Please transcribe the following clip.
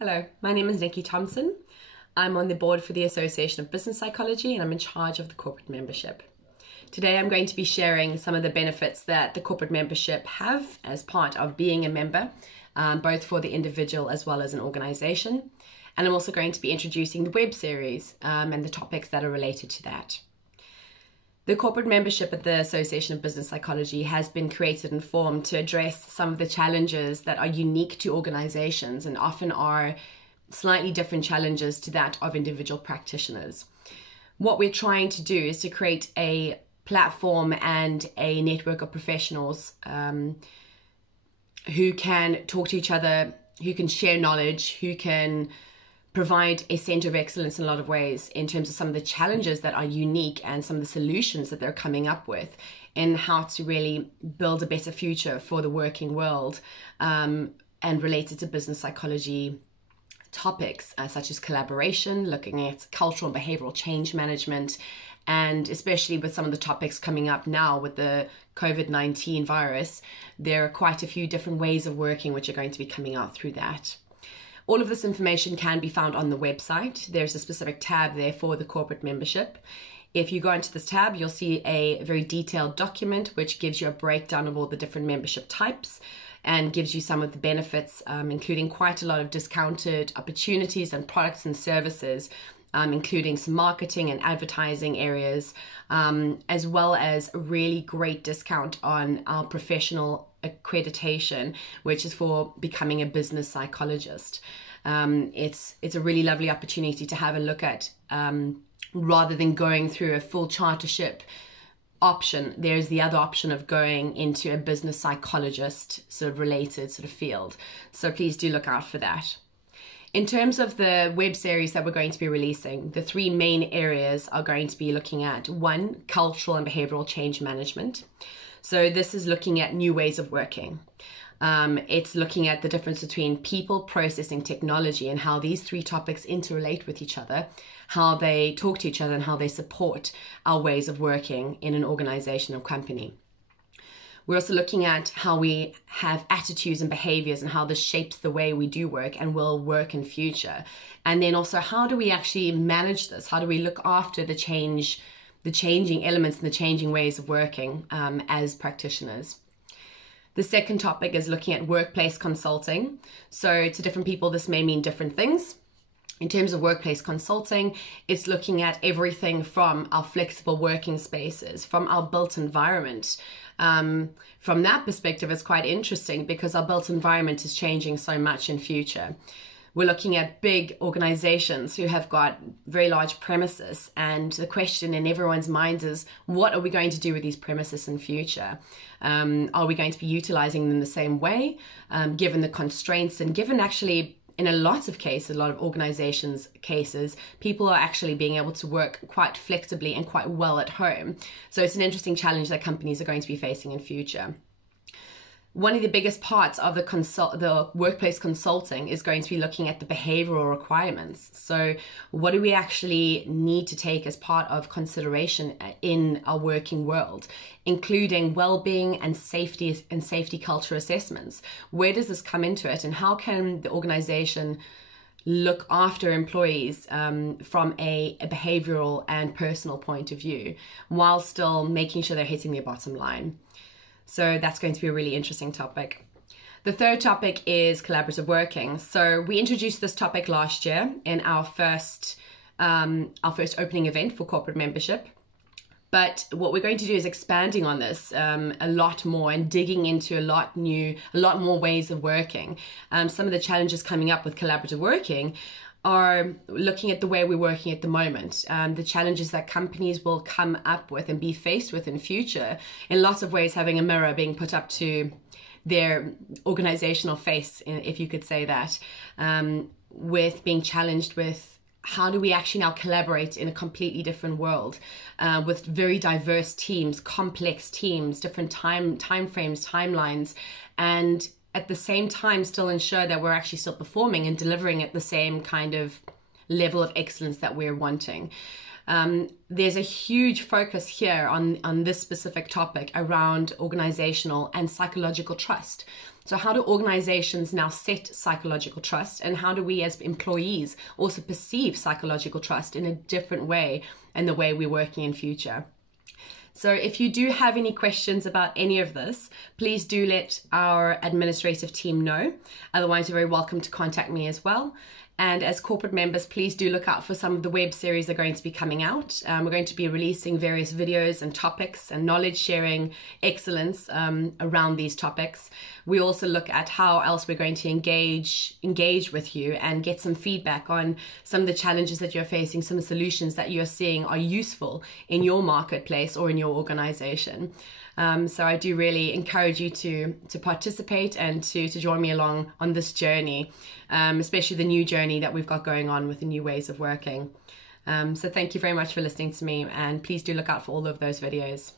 Hello, my name is Nikki Thompson. I'm on the board for the Association of Business Psychology and I'm in charge of the corporate membership. Today I'm going to be sharing some of the benefits that the corporate membership have as part of being a member, both for the individual as well as an organization. And I'm also going to be introducing the web series and the topics that are related to that. The corporate membership at the Association of Business Psychology has been created and formed to address some of the challenges that are unique to organizations and often are slightly different challenges to that of individual practitioners. What we're trying to do is to create a platform and a network of professionals who can talk to each other, who can share knowledge, who can provide a center of excellence in a lot of ways in terms of some of the challenges that are unique and some of the solutions that they're coming up with in how to really build a better future for the working world, and related to business psychology topics such as collaboration, looking at cultural and behavioral change management, and especially with some of the topics coming up now with the COVID-19 virus, there are quite a few different ways of working which are going to be coming out through that. All of this information can be found on the website. There's a specific tab there for the corporate membership. If you go into this tab, you'll see a very detailed document which gives you a breakdown of all the different membership types and gives you some of the benefits, including quite a lot of discounted opportunities and products and services, including some marketing and advertising areas, as well as a really great discount on our professional accreditation, which is for becoming a business psychologist. It's a really lovely opportunity to have a look at, rather than going through a full chartership option. There's the other option of going into a business psychologist sort of related sort of field. So please do look out for that. In terms of the web series that we're going to be releasing, the three main areas are going to be looking at: one, cultural and behavioral change management. So this is looking at new ways of working. It's looking at the difference between people, process, and technology and how these three topics interrelate with each other, how they talk to each other, and how they support our ways of working in an organization or company. We're also looking at how we have attitudes and behaviors and how this shapes the way we do work and will work in future. And then also, how do we actually manage this? How do we look after the changing elements and the changing ways of working as practitioners? The second topic is looking at workplace consulting. So to different people, this may mean different things. In terms of workplace consulting, it's looking at everything from our flexible working spaces, from our built environment. From that perspective, it's quite interesting because our built environment is changing so much in future. We're looking at big organizations who have got very large premises, and the question in everyone's minds is, what are we going to do with these premises in future? Are we going to be utilizing them the same way, given the constraints and given actually, in a lot of cases, a lot of organizations' cases, people are actually being able to work quite flexibly and quite well at home. So it's an interesting challenge that companies are going to be facing in future. One of the biggest parts of the workplace consulting is going to be looking at the behavioral requirements. So what do we actually need to take as part of consideration in our working world, including well-being and safety culture assessments? Where does this come into it, and how can the organization look after employees from a behavioral and personal point of view while still making sure they're hitting their bottom line? So that's going to be a really interesting topic. The third topic is collaborative working. So we introduced this topic last year in our first opening event for corporate membership. But what we're going to do is expanding on this a lot more and digging into a lot more ways of working. Some of the challenges coming up with collaborative working are looking at the way we're working at the moment, the challenges that companies will come up with and be faced with in future, in lots of ways having a mirror being put up to their organizational face, if you could say that, with being challenged with how do we actually now collaborate in a completely different world with very diverse teams, complex teams, different time frames, timelines, and at the same time still ensure that we're actually still performing and delivering at the same kind of level of excellence that we're wanting. There's a huge focus here on this specific topic around organizational and psychological trust. So how do organizations now set psychological trust, and how do we as employees also perceive psychological trust in a different way and the way we're working in future? So if you do have any questions about any of this, please do let our administrative team know. Otherwise, you're very welcome to contact me as well. And as corporate members, please do look out for some of the web series that are going to be coming out. We're going to be releasing various videos and topics and knowledge sharing excellence around these topics. We also look at how else we're going to engage with you and get some feedback on some of the challenges that you're facing, some solutions that you're seeing are useful in your marketplace or in your organization. So I do really encourage you to participate and to join me along on this journey, especially the new journey that we've got going on with the new ways of working. So thank you very much for listening to me, and please do look out for all of those videos.